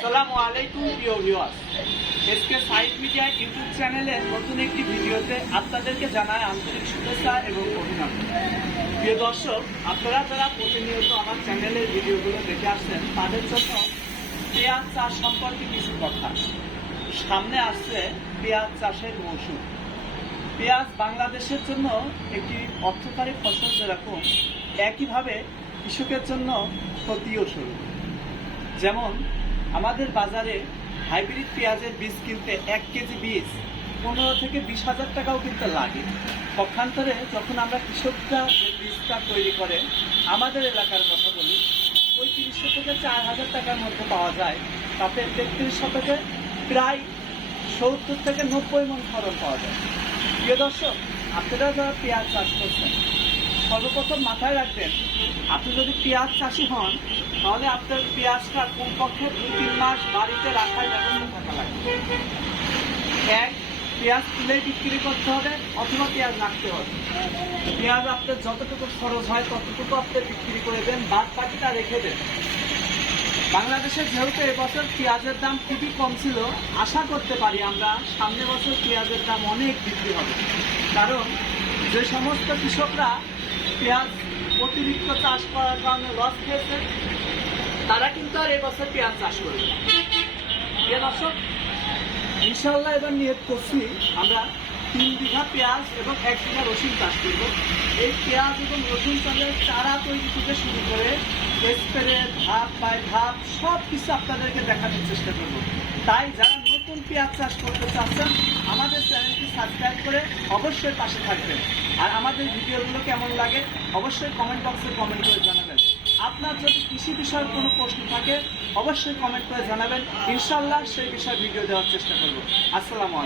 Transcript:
আসসালামু আলাইকুম, প্রিয় viewers SK side media YouTube চ্যানেলের নতুন একটি ভিডিওতে আপনাদেরকে জানায় আন্তরিক শুভেচ্ছা এবং অভিনন্দন। প্রিয় দর্শক, আপনারা যারা প্রতিনিয়ত আমার চ্যানেলের ভিডিওগুলো দেখে আসছেন, তাদের জন্য পেঁয়াজ চাষ সম্পর্কে কিছু কথা। সামনে আসছে পেঁয়াজ চাষের মৌসুম। পেঁয়াজ বাংলাদেশের জন্য একটি অর্থকারী ফসল যেরকম, একইভাবে কৃষকের জন্য ক্ষতিও স্বরূপ। যেমন আমাদের বাজারে হাইব্রিড পেঁয়াজের বীজ কিনতে এক কেজি বীজ পনেরো থেকে বিশ হাজার টাকাও কিনতে লাগে। পক্ষান্তরে যখন আমরা কৃষকরা যে বীজটা তৈরি করে আমাদের এলাকার কথা বলি পঁয়ত্রিশশো থেকে চার হাজার টাকার মধ্যে পাওয়া যায়। তাতে তেত্রিশ শতকে প্রায় সত্তর থেকে নব্বই মন ফলন পাওয়া যায়। প্রিয় দর্শক, আপনারা যারা পেঁয়াজ চাষ করছেন সর্বপ্রথম মাথায় রাখবেন, আপনি যদি পেঁয়াজ চাষি হন, তাহলে আপনার পেঁয়াজটা কমপক্ষে দুই তিন মাস বাড়িতে রাখার ব্যবস্থা থাকা লাগবে। এক, পেঁয়াজ তুলেই বিক্রি করতে হবে অথবা পেঁয়াজ রাখতে হবে। পেঁয়াজ আপনার যতটুকু খরচ হয় ততটুকু আপনি বিক্রি করে দেন, বাদ বাকিটা রেখে দেন। বাংলাদেশে যেহেতু এবছর পেঁয়াজের দাম খুবই কম ছিল, আশা করতে পারি আমরা সামনের বছর পেঁয়াজের দাম অনেক বৃদ্ধি হবে। কারণ যে সমস্ত কৃষকরা পেঁয়াজ অতিরিক্ত চাষ করার কারণে লস খেয়েছে। তারা কিন্তু আর এবছর পেঁয়াজ চাষ করবে দর্শক ইনশাল্লাহ এবার নিয়ত করছি আমরা তিন বিঘা পেঁয়াজ এবং এক বিঘা রসুন চাষ করব। এই পেঁয়াজ এবং রসুন চাষের চারা তৈরি থেকে শুরু করে স্প্রে, ধাপ বাই ধাপ সব কিছু আপনাদেরকে দেখানোর চেষ্টা করব। তাই যারা নতুন পেঁয়াজ চাষ করতে চাচ্ছেন সাবস্ক্রাইব করে অবশ্যই পাশে থাকবেন। আর আমাদের ভিডিওগুলো কেমন লাগে অবশ্যই কমেন্ট বক্সে কমেন্ট করে জানাবেন। আপনার যদি কৃষি বিষয়ের কোনো প্রশ্ন থাকে, অবশ্যই কমেন্ট করে জানাবেন। ইনশাল্লাহ সেই বিষয়ে ভিডিও দেওয়ার চেষ্টা করব। আসসালামু আলাইকুম।